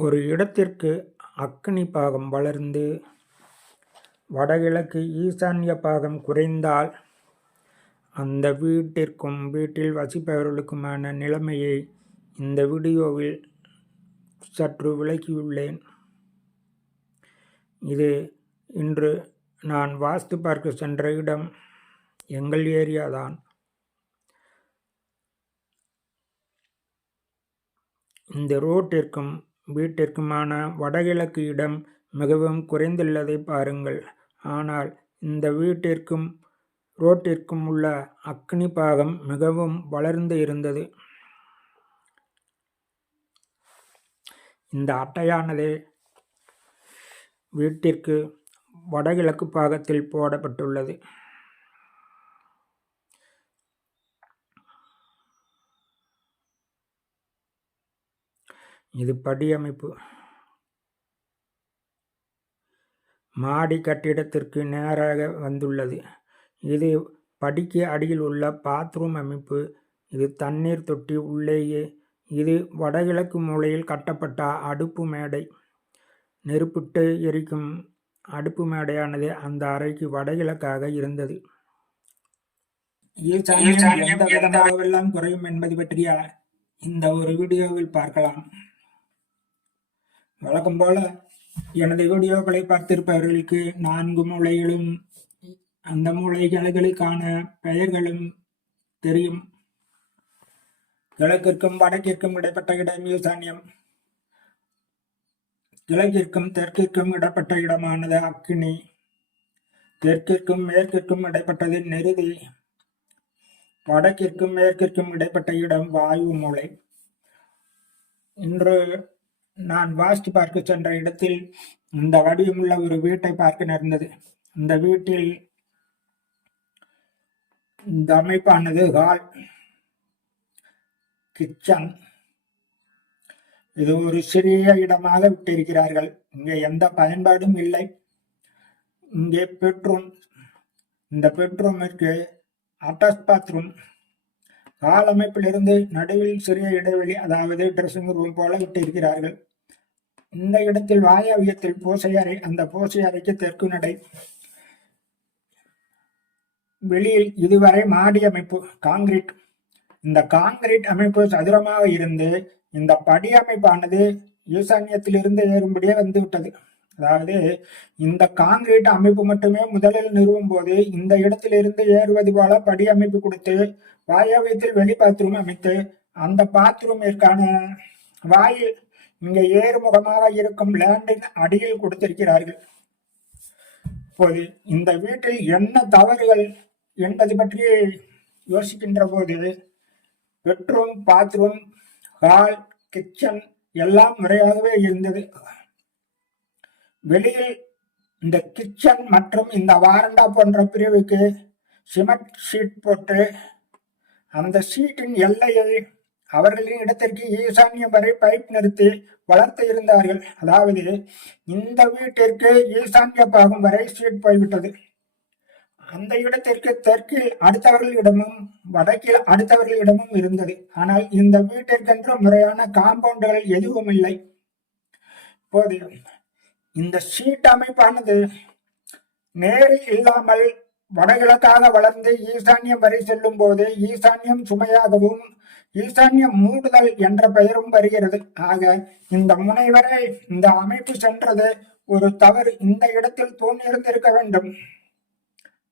ஒரு இடத்திற்கு அக்கினி பாகம் வளர்ந்து வடகிழக்கு ஈசான்ய பாகம் குறைந்தால் அந்த வீட்டிற்கும் வீட்டில் வசிப்பவர்களுக்குமான நிலைமையை இந்த வீடியோவில் சற்று விளக்கியுள்ளேன். இது இன்று நான் வாஸ்து பார்க்க சென்ற இடம் எங்கள் ஏரியா தான். இந்த ரோட்டிற்கும் வீட்டிற்குமான வடகிழக்கு இடம் மிகவும் குறைந்துள்ளதை பாருங்கள். ஆனால் இந்த வீட்டிற்கும் ரோட்டிற்கும் உள்ள அக்னி பாகம் மிகவும் வளர்ந்து இருந்தது. இந்த அட்டையானது வீட்டிற்கு வடகிழக்கு பாகத்தில் போடப்பட்டுள்ளது. இது படி அமைப்பு. மாடி கட்டிடத்திற்கு நேராக வந்துள்ளது. இது படிக்கு அடியில் உள்ள பாத்ரூம் அமைப்பு. இது தண்ணீர் தொட்டி உள்ளேயே. இது வடகிழக்கு மூலையில் கட்டப்பட்ட அடுப்பு மேடை. நெருப்பிட்டு எரிக்கும் அடுப்பு மேடையானது அந்த அறைக்கு வடகிழக்காக இருந்தது. எந்த விதமாகவெல்லாம் குறையும் என்பது பற்றிய இந்த ஒரு வீடியோவில் பார்க்கலாம். வழக்கம் போல எனது வீடியோக்களை பார்த்திருப்பவர்களுக்கு 4 மூலைகளும் அந்த மூலைகளுக்கான பெயர்களும் தெரியும். கிழக்கிற்கும் வடக்கிற்கும் இடைப்பட்ட இடம் ஈசான்யம். கிழக்கிற்கும் தெற்கிற்கும் இடப்பட்ட இடமானது அக்கினி. தெற்கிற்கும் மேற்கிற்கும் இடைப்பட்டது நெருதி. வடக்கிற்கும் மேற்கிற்கும் இடைப்பட்ட இடம் வாயு மூலை. இன்று நான் வாஸ்து பார்க்க சென்ற இடத்தில் இந்த வடிவமுள்ள ஒரு வீட்டை பார்க்க நேர்ந்தது. இந்த வீட்டில் இந்த அமைப்பானது ஹால், கிச்சன். இது ஒரு சிறிய இடமாக விட்டிருக்கிறார்கள். இங்கே எந்த பயன்பாடும் இல்லை. இங்கே பெட்ரூம். இந்த பெட்ரூமிற்கு அட்டாச் பாத்ரூம். ஹால் அமைப்பிலிருந்து நடுவில் சிறிய இடைவெளி, அதாவது ட்ரெஸ்ஸிங் ரூம் போல விட்டிருக்கிறார்கள். இந்த இடத்தில் வாயவியத்தில் பூசை அறை. அந்த பூசை அறைக்கு தெற்கு நடை. வெளியில் இதுவரை மாடி அமைப்பு காங்கிரீட். இந்த காங்கிரீட் அமைப்பு சதுரமாக இருந்து இந்த படி அமைப்பானது ஈசான்யத்திலிருந்து ஏறும்படியே வந்துவிட்டது. அதாவது இந்த காங்கிரீட் அமைப்பு மட்டுமே முதலில் நிறுவும் போது இந்த இடத்திலிருந்து ஏறுவது போல படி அமைப்பு கொடுத்து வாயவியத்தில் வெளி பாத்ரூம் அமைத்து அந்த பாத்ரூமிற்கான வாயில் இங்கே ஏறுமுகமாக இருக்கும் லேண்டின் அடியில் கொடுத்திருக்கிறார்கள். இப்போது இந்த வீட்டில் என்ன தவறுகள் என்பது பற்றி யோசிக்கின்ற போது பெட்ரூம், பாத்ரூம், ஹால், கிச்சன் எல்லாம் முறையாகவே இருந்தது. வெளியில் இந்த கிச்சன் மற்றும் இந்த வாரண்டா போன்ற பிரிவுக்கு சிமெண்ட் ஷீட் போட்டு அந்த ஷீட்டின் எல்லையை அவர்களின் இடத்திற்கு ஈசான்யம் வரை பைப் நிறுத்தி வளர்த்து இருந்தார்கள். அதாவது இந்த வீட்டிற்கு ஈசான்ய பாகம் வரை ஷீட் போய்விட்டது. அந்த இடத்திற்கு தெற்கில் அடுத்தவர்களிடமும் வடக்கில் அடுத்தவர்களிடமும் இருந்தது. ஆனால் இந்த வீட்டிற்கென்று முறையான காம்பவுண்டுகள் எதுவும் இல்லை. இப்போது இந்த ஷீட் அமைப்பானது நேரில் இல்லாமல் வடகிழக்காக வளர்ந்து ஈசான்யம் வரை செல்லும் போது ஈசான்யம் சுமையாகவும் ஈசான்யம் மூடுதல் என்ற பெயரும் வருகிறது. ஆக இந்த முனை வரை இந்த அமைப்பு சென்றது ஒரு தவறு. இந்த இடத்தில் தூண் இருந்திருக்க வேண்டும்.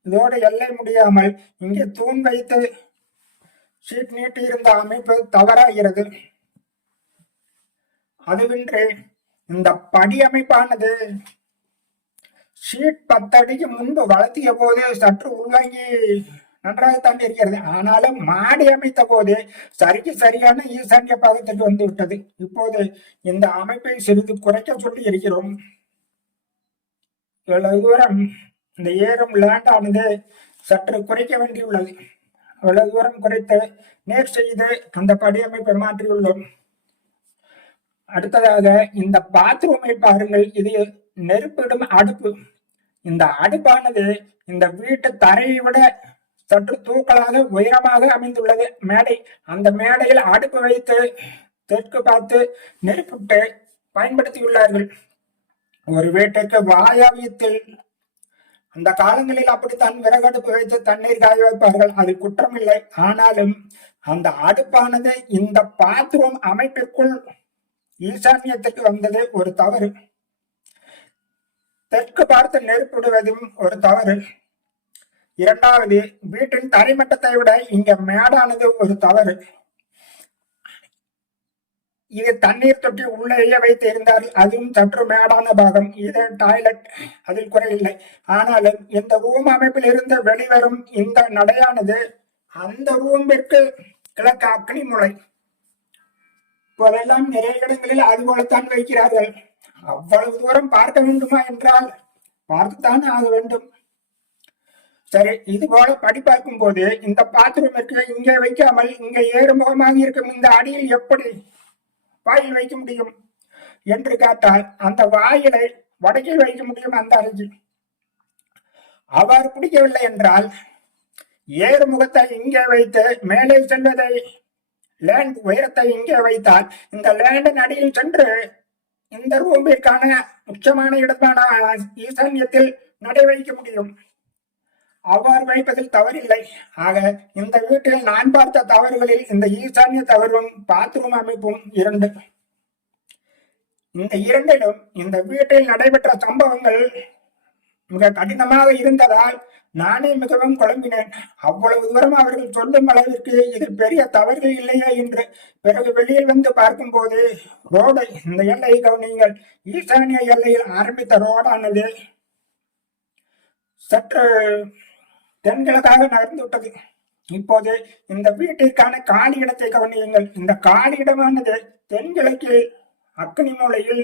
இதோடு எல்லை முடியாமல் இங்கே தூண் வைத்து ஷீட் நீட்டி இருந்த அமைப்பு தவறாகிறது. அதுவின்றி இந்த படி அமைப்பானது ஷீட் 10 அடிக்கு முன்பு வளர்த்திய போது சற்று உள்வாங்கி நன்றாகத்தான் இருக்கிறது. ஆனாலும் மாடி அமைத்த போது சரியான ஈசான்ய பாகத்திற்கு வந்து விட்டது. இப்போது இந்த அமைப்பை சிறிது குறைக்க சொல்லி இருக்கிறோம். இவ்வளவு தூரம் இந்த ஏறும் லேண்ட் ஆனது சற்று குறைக்க வேண்டியுள்ளது. இவ்வளவு தூரம் குறைத்து நேர் செய்து அந்த படி அமைப்பை மாற்றியுள்ளோம். அடுத்ததாக இந்த பாத்ரூமை பாருங்கள். இது நெருப்பிடும் அடுப்பு. இந்த அடுப்பானது இந்த வீட்டு தரையை விட சற்று தூக்கலாக உயரமாக அமைந்துள்ளது மேடை. அந்த மேடையில் அடுப்பு வைத்து தெற்கு பார்த்து நெருப்பிட்டு பயன்படுத்தியுள்ளார்கள். ஒரு வீட்டுக்கு வாயவியத்தில் அந்த காலங்களில் அப்படித்தான் விறகடுப்பு வைத்து தண்ணீர் காய வைப்பார்கள். அது குற்றமில்லை. ஆனாலும் அந்த அடுப்பானது இந்த பாத்ரூம் அமைப்பிற்குள் ஈசான்யத்துக்கு வந்தது ஒரு தவறு. தெற்கு பார்த்து நெருப்பிடுவதும் ஒரு தவறு. இரண்டாவது, வீட்டின் தரைமட்டத்தை விட இங்க மேடானது ஒரு தவறு. இது தண்ணீர் தொட்டி உள்ளேயே வைத்து இருந்தால் அதுவும் சற்று மேடான பாகம். இது டாய்லெட், அதில் குறையில்லை. ஆனாலும் இந்த ரூம் அமைப்பில் இருந்து வெளிவரும் இந்த நடையானது அந்த ரூமிற்கு கிழக்கு அக்னி மூலை. இப்போதெல்லாம் நிறைய இடங்களில் அது போலத்தான் வைக்கிறார்கள். அவ்வளவு தூரம் பார்க்க வேண்டுமா என்றால் பார்த்துத்தான் ஆக வேண்டும். சரி, இது போல படி பார்க்கும் போது இந்த பாத்ரூமிற்கு இங்கே வைக்காமல் இங்கே ஏறுமுகமாக இருக்கும் இந்த அடியில் எப்படி வாயில் வைக்க முடியும் என்று கேட்டால் அந்த வாயிலை வடக்கில் வைக்க முடியும். அந்த அறையில் அவ்வாறு பிடிக்கவில்லை என்றால் ஏறுமுகத்தை இங்கே வைத்து மேலே செல்வதை லேண்ட் உயரத்தை இங்கே வைத்தால் இந்த லேண்டின் அடியில் சென்று இந்த ரூமிற்கான முக்கியமான இடமான ஈசான்யத்தில் நடை வைக்க முடியும். அவ்வாறு வைப்பதில் தவறில்லை. ஆக இந்த வீட்டில் நான் பார்த்த தவறுகளில் இந்த ஈசான்ய தவறும் பாத்ரூம் அமைப்பும் இரண்டு. இந்த இரண்டிலும் இந்த வீட்டில் நடைபெற்ற சம்பவங்கள் மிக கடினமாக இருந்ததால் நானே மிகவும் குழம்பினேன். அவ்வளவு தூரம் அவர்கள் சொல்லும் அளவிற்கு இது பெரிய தவறுகள் இல்லையா என்று. பிறகு வெளியில் வந்து பார்க்கும் போது ரோடை, இந்த எல்லை கவனியுங்கள், ஈசானிய எல்லையில் ஆரம்பித்த ரோடானது சற்று தென்கிழக்காக நகர்ந்து விட்டது. இப்போது இந்த வீட்டிற்கான காலி இடத்தை கவனியுங்கள். இந்த காலி இடமானது தென்கிழக்கில் அக்னி மூலையில்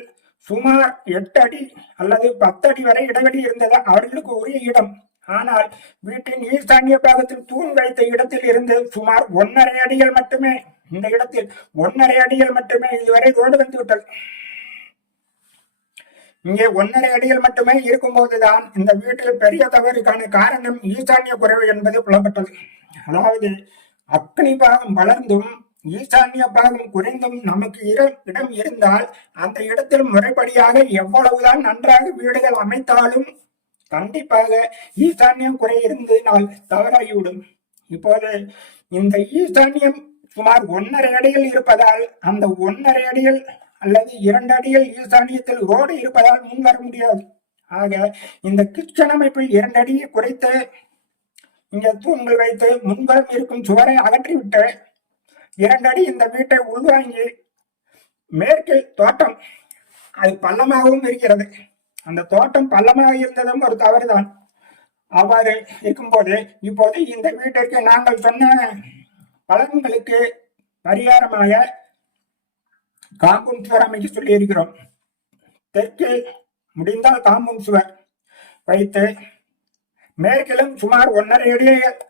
சுமார் 8 அடி அல்லது 10 அடி வரை இடைவெளி இருந்தது அவர்களுக்கு உரிய இடம். ஆனால் வீட்டின் ஈசான்ய பாகத்தில் தூண் வைத்த இடத்தில் இருந்து சுமார் 1.5 அடிகள் மட்டுமே, இந்த இடத்தில் 1.5 அடிகள் மட்டுமே இதுவரை ரோடு வந்து விட்டது. இங்கே 1.5 அடிகள் மட்டுமே இருக்கும் போதுதான் இந்த வீட்டில் பெரிய தவறுக்கான காரணம் ஈசான்ய குறைவு என்பது புலப்பட்டது. அதாவது அக்னி பாகம் வளர்ந்தும் ஈசான்ய பாகம் குறைந்தும் நமக்கு இடம் இருந்தால் அந்த இடத்தில் முறைப்படியாக எவ்வளவுதான் நன்றாக வீடுகள் அமைத்தாலும் கண்டிப்பாக ஈசான்யம் குறை இருந்ததினால் தவறாகிவிடும். இப்போது இந்த ஈசான்யம் சுமார் 1.5 அடிகள் இருப்பதால் அந்த 1.5 அடிகள் அல்லது 2 அடிகள் ஈசானியத்தில் ரோடு இருப்பதால் முன் வர முடியாது. ஆக இந்த கிச்சன் அமைப்பில் 2 அடியை குறைத்து இங்க தூண்கள் வைத்து முன்புறம் இருக்கும் சுவரை அகற்றிவிட்டு 2 அடி இந்த வீட்டை உள்வாங்கி மேற்கில் தோட்டம், அது பள்ளமாகவும் இருக்கிறது. அந்த தோட்டம் பள்ளமாக இருந்ததும் ஒரு தவறுதான். அவ்வாறு இருக்கும்போது இப்போது இந்த வீட்டிற்கு நாங்கள் சொன்ன பலன்களுக்கு பரிகாரமாக காம்பவுண்ட் சுவர் அமைக்க சொல்லி இருக்கிறோம். தெற்கில் முடிந்தால் காம்பவுண்ட் சுவர் வைத்து மேற்கிலும் சுமார் 1.5 அடிகள்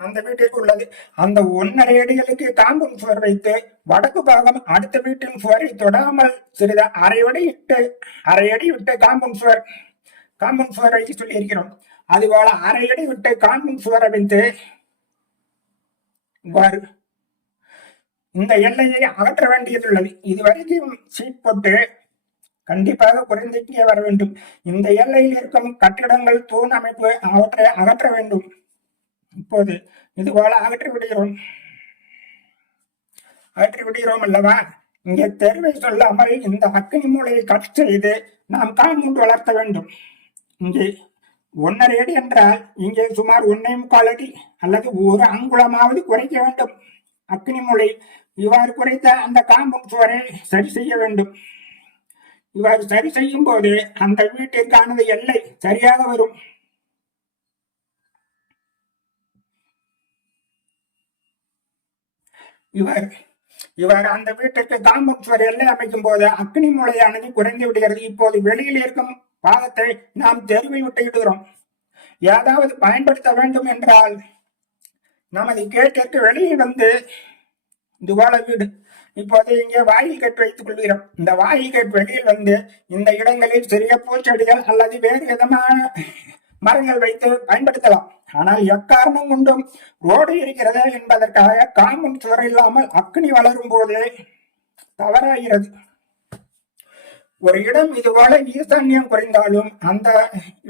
அந்த வீட்டிற்கு உள்ளது. அந்த 1.5 அடிகளுக்கு காம்பவுண்ட் சுவர் வைத்து வடக்கு பாகம் அடுத்த வீட்டின் சுவரை தொடாமல் சிறிது அரை அடி விட்டு காம்பவுண்ட் சுவர் வைக்க சொல்லி இருக்கிறோம். அதுபோல அரை அடி விட்டு காம்பவுண்ட் சுவரை வைத்து இந்த எல்லையை அகற்ற வேண்டியதுள்ளது. இதுவரைக்கும் சீட் போட்டு கண்டிப்பாக குறைந்தே வர வேண்டும். இந்த எல்லையில் இருக்கும் கட்டிடங்கள், தூண் அமைப்பு அவற்றை அகற்ற வேண்டும். இப்போது இதுபோல அகற்றி விடுகிறோம் அல்லவா? இங்கே தெருவை சொல்லாமல் இந்த அக்னி மூலையை கட் செய்து நாம் காம்பவுண்ட் வளர்த்த வேண்டும். இங்கே 1.5 அடி என்றால் இங்கே சுமார் 1.25 அடி அல்லது 1 அங்குலமாவது குறைக்க வேண்டும் அக்னி மூலை. இவ்வாறு குறைத்த அந்த காம்பவுண்ட் சுவரை சரி செய்ய வேண்டும். இவ்வாறு சரி செய்யும் போது அந்த வீட்டிற்கானது எல்லை சரியாக வரும். இவர் அந்த வீட்டிற்கு காம்பவுண்ட் சுவர் எல்லை அமைக்கும் போது அக்னி மூலையானது குறைந்து விடுகிறது. இப்போது வெளியில் இருக்கும் பாகத்தை நாம் தெருவில் விட்டு விடுகிறோம். ஏதாவது பயன்படுத்த வேண்டும் என்றால் நமது கேட்டிற்கு வெளியில் வந்து துவால வீடு. இப்போது இங்கே வாயில் கேட் வைத்துக் கொள்கிறோம். இந்த வாயில் கேட் வெளியில் வந்து இந்த இடங்களில் சிறிய பூச்செடிகள் அல்லது வேறு விதமான மரங்கள் வைத்து பயன்படுத்தலாம். ஆனால் எக்காரணம் கொண்டும் ரோடு இருக்கிறது என்பதற்காக காம்பவுண்ட் சுவர் இல்லாமல் அக்னி வளரும் போது தவறாகிறது. ஒரு இடம் இதுபோல ஈசான்யம் குறைந்தாலும் அந்த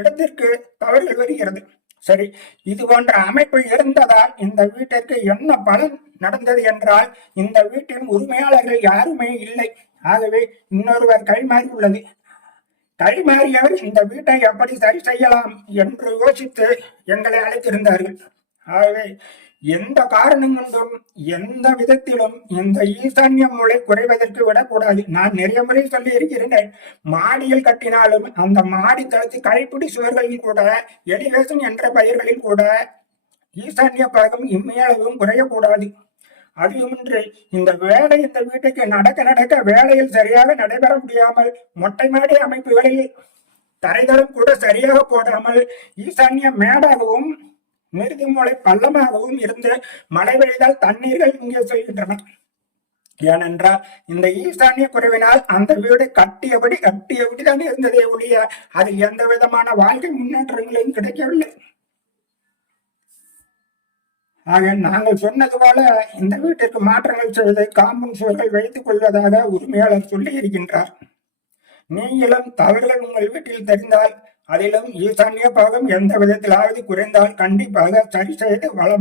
இடத்திற்கு தவறுகள் வருகிறது. சரி, இது போன்ற அமைப்பு இருந்ததால் இந்த வீட்டிற்கு என்ன பலன் நடந்தது என்றால், இந்த வீட்டின் உரிமையாளர்கள் யாருமே இல்லை. ஆகவே இன்னொருவர் கைமாறி உள்ளது. கைமாறியவர் இந்த வீட்டை எப்படி சரி செய்யலாம் என்று யோசித்து எங்களை அழைத்திருந்தார்கள். ஆகவே எந்த காரணம் கொண்டும் எந்த விதத்திலும் இந்த ஈசான்ய மூலை குறைவதற்கு விடக்கூடாது. நான் நிறைய முறை சொல்லி இருக்கிறேன். மாடியில் கட்டினாலும் அந்த மாடி தளத்து கைப்பிடி சுவர்களில் கூட, எலிவேஷன் என்ற பெயர்களில் கூட ஈசான்ய பாகம் இம்மையளவும் குறையக்கூடாது. அதுவுமின்றி இந்த வேலை இந்த வீட்டுக்கு நடக்க நடக்க வேலையில் சரியாக நடைபெற முடியாமல் மொட்டை மாடி அமைப்புகளில் தரைதளம் கூட சரியாக போடாமல் ஈசான்ய மேடாகவும் நிறுதி மூளை பள்ளமாகவும் இருந்து மழை பெய்தால் தண்ணீர்கள் இங்கே செல்கின்றன. ஏனென்றால் இந்த ஈசான்ய குறைவினால் அந்த வீடு கட்டியபடி தான் இருந்ததே ஒழிய அதில் எந்த விதமான வாழ்க்கை முன்னேற்றங்களும் கிடைக்கவில்லை. ஆக நாங்கள் சொன்னது போல இந்த வீட்டிற்கு மாற்றங்கள் செய்து காம்பவுண்ட் சுவர்கள் வைத்துக் கொள்வதாக உரிமையாளர் சொல்லி இருக்கின்றார். நீங்களும் தவறுகள் உங்கள் வீட்டில் தெரிந்தால், அதிலும் ஈசான்ய பாகம் எந்த விதத்திலாவது குறைந்தால் கண்டிப்பாக சரி செய்து வளம்